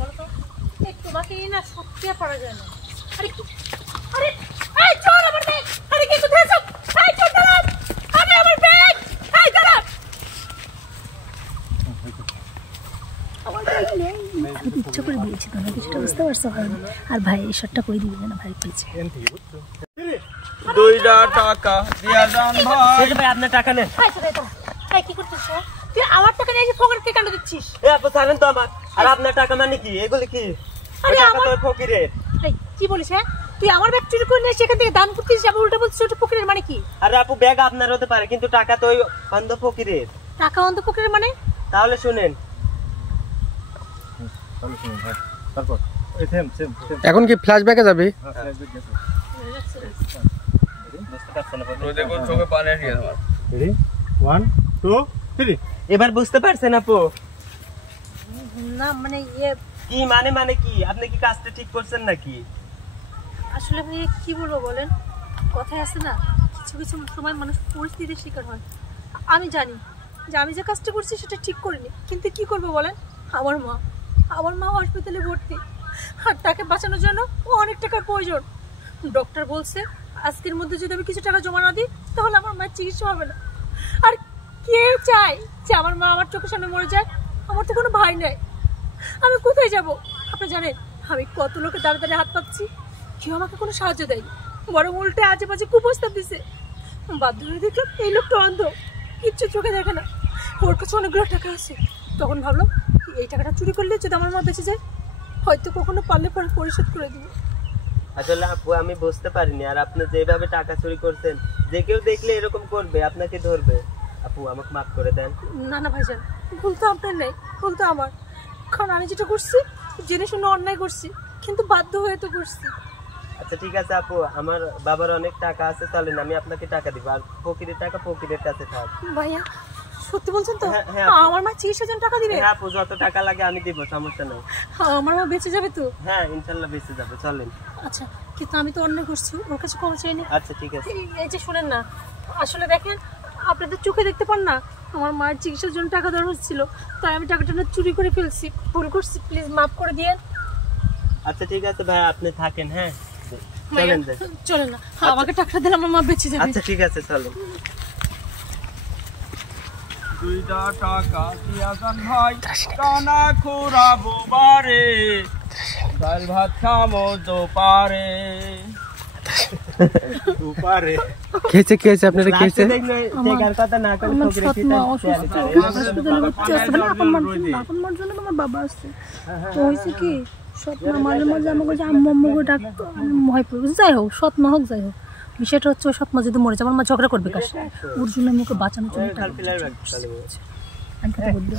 বলো তো? এই তোমাকে না সত্যি আর পারা যায় না। আরে কি, আরে এই চোর আমার ব্যাগ, আরে কি কোথায় আছো? এই চোর দাঁড়াও, আরে আমার ব্যাগ, এই দাঁড়াও। আমার ব্যাগ নেই, আমি ইচ্ছা করে দিয়েছি, তোমরা কিছুটা বুঝতে পারছো? আর ভাই এই শটটা করে দিবে না ভাই, প্লিজ। 2টা টাকা দিয়া যান ভাই। ভাই আপনার টাকা নেন। এই কি করতেছ? তুই আমার টাকা নিয়ে এসে ফকিরকে কেন দিচ্ছিস? এ আপু জানেন তো আমার, আর আপনার টাকা মানে কি? এগুলো কি? আরে টাকা আমার তো ফকিরের। এই কি বলিস? হ্যাঁ, তুই আমার ব্যাগ চুরি করে নিয়ে এসে এখান থেকে দান করতেছিস, আবার উল্টা বলছিস ওটা ফকিরের মানে কি? আরে আপু ব্যাগ আপনার হতে পারে, কিন্তু টাকা তো ওই অন্ধ ফকিরের। টাকা অন্ত ফকিরের মানে? তাহলে শুনেন, তারপর এই সেম এখন কি ফ্ল্যাশব্যাকে যাবে? ওই দেখো চোখে পানি আসে আমার। রেডি 1 2 3। এবার বুঝতে পারছেন আপু? না মানে কি মানে কি? আপনি কি কাজটা ঠিক করছেন নাকি? আসলে ভাই কি বলবো বলেন, কথায় আছে না, কিছু কিছু সময় মানুষ পরিস্থিতির শিকার হয়। আমি জানি যে আমি যে কাজটা করছি সেটা ঠিক করিনি, কিন্তু কি করবো বলেন, আমার মা হসপিটালে ভর্তি, আর তাকে বাঁচানোর জন্য অনেক টাকার প্রয়োজন। ডক্টর বলছে আজকের মধ্যে যদি আমি কিছু টাকা জমা না দিই তাহলে আমার মায়ের চিকিৎসা হবে না। আর কে চায় যে আমার মা আমার চোখের সামনে মরে যায়? আমার তো কোনো ভাই নাই, আমি কোথায় যাব? আপনি জানেন আমি কত লোকে দাঁড়িয়ে দাঁড়িয়ে হাত পাচ্ছি, কেউ আমাকে কোনো সাহায্য দেয়নি, বরং উল্টে আজে বাজে কুপ্রস্তাব দিছে। বাধ্য হয়ে দেখলাম এই লোকটা অন্ধ, কিচ্ছু চোখে দেখে না, ওর কাছে অনেকগুলো টাকা আছে। তখন ভাবলাম এই টাকাটা চুরি করলে যদি আমার মা বেঁচে যায়, হয়তো কখনো পারলে পরে পরিশোধ করে দিব। আসলে আপু আমি বুঝতে পারিনি, আর আপনি যেভাবে টাকা চুরি করছেন, যে কেউ দেখলে এরকম করবে, আপনাকে ধরবে। আপু আমাকে মাফ করে দেন। না না ভাইজান, ভুল তো আপনার নেই, ভুল তো আমার, কারণ আমি যেটা করছি জেনে শুনে অন্যায় করছি, কিন্তু বাধ্য হয়ে তো করছি। আচ্ছা ঠিক আছে আপু, আমার বাবার অনেক টাকা আছে, চলেন আমি আপনাকে টাকা দিব, আর ফকিরের টাকা ফকিরের কাছে থাক। ভাইয়া সত্যি বলছেন তো? হ্যাঁ, আমার মা চিকিৎসার জন্য টাকা দিবে? হ্যাঁ আপু, যত টাকা লাগে আমি দিব, সমস্যা নাই। আমার মা বেঁচে যাবে তো? হ্যাঁ ইনশাল্লাহ বেঁচে যাবে, চলেন। আচ্ছা, কিন্তু আমি তো অন্যায় করছি, ওর কাছে ক্ষমা চাইনি। আচ্ছা ঠিক আছে। এই যে শুনেন না, আসলে দেখেন আপনাদের চোখে দেখতে পান না, আমার মায়ের চিকিৎসার জন্য টাকা দরকার হচ্ছিল, তাই আমি টাকাটা না চুরি করে ফেলছি, ভুল করছি, প্লিজ মাফ করে দিয়েন। আচ্ছা ঠিক আছে ভাই, আপনি থাকেন। হ্যাঁ ভাইয়া, চলেন চলেন না, আমাকে টাকা দিলে আমার মা বেঁচে যাবে। আচ্ছা ঠিক আছে চলেন। 2টা টাকা দিয়া যান ভাই, কানা খোরাবো বারে, ডাল ভাত খামো দোপারে। দুপারে খেয়েছে কি হয়েছে আপনারা? খেয়েছে টাকার কথা না করে ফকিরের সৎমা চিন্তা। অসুস্থ, হসপিটালে ভর্তি আছে, মানে আপন মার জন্য তোমার বাবা আসছে। তো হয়েছে কি, সৎমা মাঝে মাঝে আমাকে যে আম্মু আম্মু করে ডাকতো, আমি ভয় পড়ে গেছি। যাই হোক, সৎমা হোক যাই হোক, বিষয়টা হচ্ছে ওই সৎমা যদি মরে যায় আমার মা ঝগড়া করবে কার সাথে, ওর জন্য আমি ওকে বাঁচানোর জন্য টাকা দিয়েছি। আমি কথা বলতে